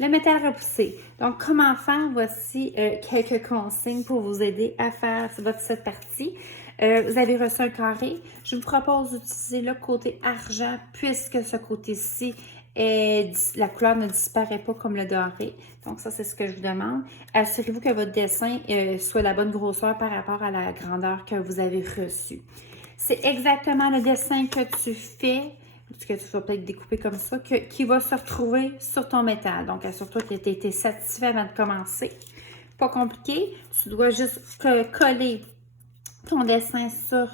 Le métal repoussé. Donc, comment faire? Voici quelques consignes pour vous aider à faire cette partie. Vous avez reçu un carré. Je vous propose d'utiliser le côté argent puisque ce côté-ci, la couleur ne disparaît pas comme le doré. Donc, ça, c'est ce que je vous demande. Assurez-vous que votre dessin soit la bonne grosseur par rapport à la grandeur que vous avez reçue. C'est exactement le dessin que tu fais, que tu vas peut-être découper comme ça, qui va se retrouver sur ton métal. Donc, assure-toi que tu as été satisfait avant de commencer. Pas compliqué. Tu dois juste coller ton dessin sur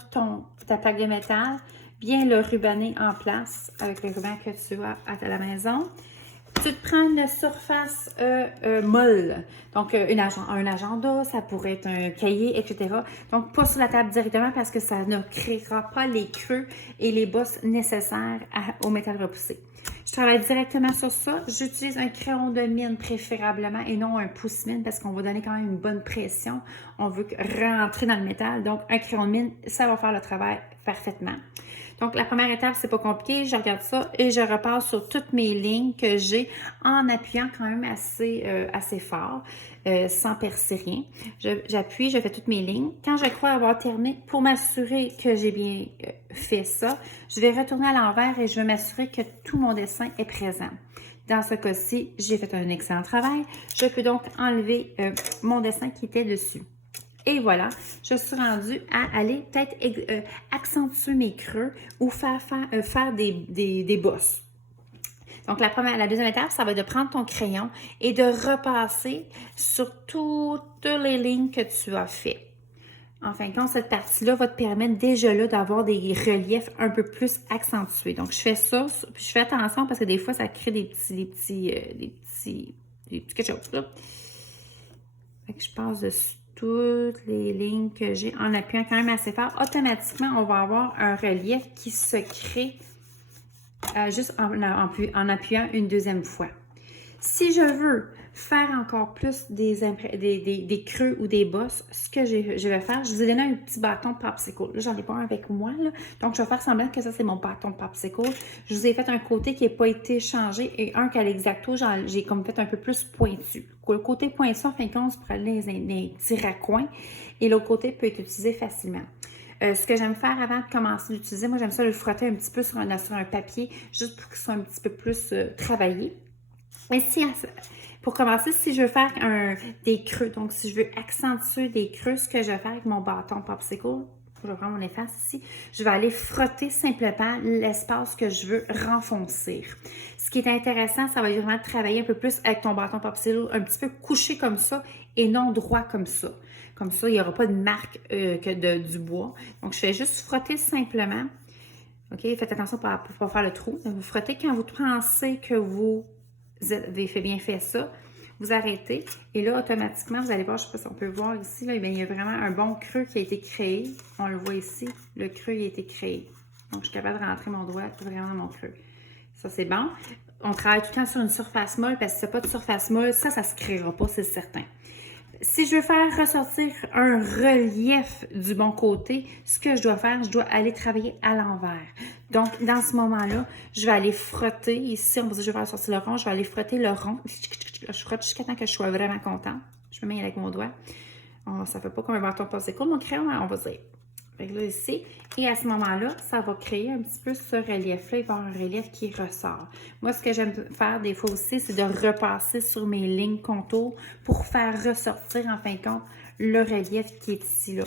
ta plaque de métal, bien le rubanner en place avec le ruban que tu as à la maison. Tu te prends une surface molle, donc un agenda, ça pourrait être un cahier, etc. Donc, pas sur la table directement parce que ça ne créera pas les creux et les bosses nécessaires au métal repoussé. Je travaille directement sur ça. J'utilise un crayon de mine préférablement et non un pouce-mine parce qu'on va donner quand même une bonne pression. On veut rentrer dans le métal. Donc, un crayon de mine, ça va faire le travail parfaitement. Donc, la première étape, c'est pas compliqué. Je regarde ça et je repasse sur toutes mes lignes que j'ai en appuyant quand même assez fort, sans percer rien. J'appuie, je fais toutes mes lignes. Quand je crois avoir terminé, pour m'assurer que j'ai bien fait ça, je vais retourner à l'envers et je vais m'assurer que tout mon dessin est présent. Dans ce cas-ci, j'ai fait un excellent travail. Je peux donc enlever mon dessin qui était dessus. Et voilà, je suis rendue à aller peut-être accentuer mes creux ou faire des bosses. Donc, la deuxième étape, ça va être de prendre ton crayon et de repasser sur toutes les lignes que tu as fait. En fin de compte, cette partie-là va te permettre déjà là d'avoir des reliefs un peu plus accentués. Donc, je fais ça, puis je fais attention parce que des fois, ça crée des petits quelque chose là. Fait que je passe dessus toutes les lignes que j'ai en appuyant quand même assez fort. Automatiquement, on va avoir un relief qui se crée juste en appuyant une deuxième fois. Si je veux faire encore plus des creux ou des bosses, ce que je vais faire, je vous ai donné un petit bâton de popsicle. Là, j'en ai pas un avec moi, là. Donc, je vais faire semblant que ça, c'est mon bâton de popsicle. Je vous ai fait un côté qui n'a pas été changé et un qu'à l'exacto, j'ai comme fait un peu plus pointu. Le côté pointu, en fin de compte, c'est pour aller dans les petits raccoins et l'autre côté peut être utilisé facilement. Ce que j'aime faire avant de commencer à l'utiliser, moi, j'aime ça le frotter un petit peu sur un papier, juste pour qu'il soit un petit peu plus travaillé. Mais pour commencer, si je veux faire des creux, donc si je veux accentuer des creux, ce que je vais faire avec mon bâton popsicle, je vais prendre mon efface ici, je vais aller frotter simplement l'espace que je veux renfoncer. Ce qui est intéressant, ça va être vraiment de travailler un peu plus avec ton bâton popsicle, un petit peu couché comme ça et non droit comme ça. Comme ça, il n'y aura pas de marque du bois. Donc, je fais juste frotter simplement. OK? Faites attention pour ne pas faire le trou. Vous frottez quand vous pensez que vous avez bien fait ça. Vous arrêtez. Et là, automatiquement, vous allez voir, je ne sais pas si on peut voir ici, là, il y a vraiment un bon creux qui a été créé. On le voit ici. Le creux il a été créé. Donc, je suis capable de rentrer mon doigt vraiment dans mon creux. Ça, c'est bon. On travaille tout le temps sur une surface molle parce que si n'y a pas de surface molle, ça ne se créera pas, c'est certain. Si je veux faire ressortir un relief du bon côté, ce que je dois faire, je dois aller travailler à l'envers. Donc, dans ce moment-là, je vais aller frotter. Ici, on va dire je vais faire sortir le rond. Je vais aller frotter le rond. Je frotte jusqu'à temps que je sois vraiment contente. Je me mets avec mon doigt. Ça ne fait pas comme un bâton popsicle, mon crayon, on va dire. Fait que là, ici, et à ce moment-là, ça va créer un petit peu ce relief-là. Il va y avoir un relief qui ressort. Moi, ce que j'aime faire des fois aussi, c'est de repasser sur mes lignes contours pour faire ressortir, en fin de compte, le relief qui est ici, là.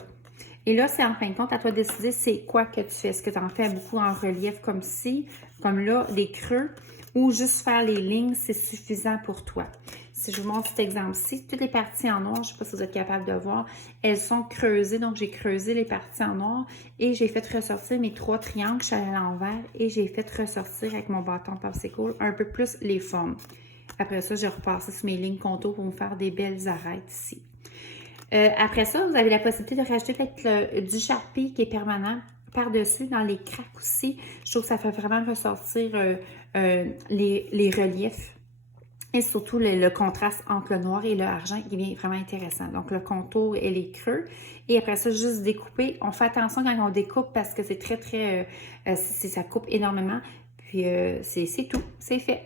Et là, c'est en fin de compte à toi de décider c'est quoi que tu fais. Est-ce que tu en fais beaucoup en relief comme ci, comme là, des creux, ou juste faire les lignes, c'est suffisant pour toi. Si je vous montre cet exemple-ci, toutes les parties en noir, je ne sais pas si vous êtes capable de voir, elles sont creusées. Donc, j'ai creusé les parties en noir et j'ai fait ressortir mes 3 triangles. Je suis allée à l'envers et j'ai fait ressortir avec mon bâton popsicle un peu plus les formes. Après ça, j'ai repassé sur mes lignes contours pour me faire des belles arêtes ici. Après ça, vous avez la possibilité de rajouter peut-être du Sharpie qui est permanent par-dessus, dans les craques aussi. Je trouve que ça fait vraiment ressortir les reliefs. Et surtout, le contraste entre le noir et le argent qui est vraiment intéressant. Donc, le contour et les creux. Et après ça, juste découper. On fait attention quand on découpe parce que c'est ça coupe énormément. Puis, c'est tout. C'est fait.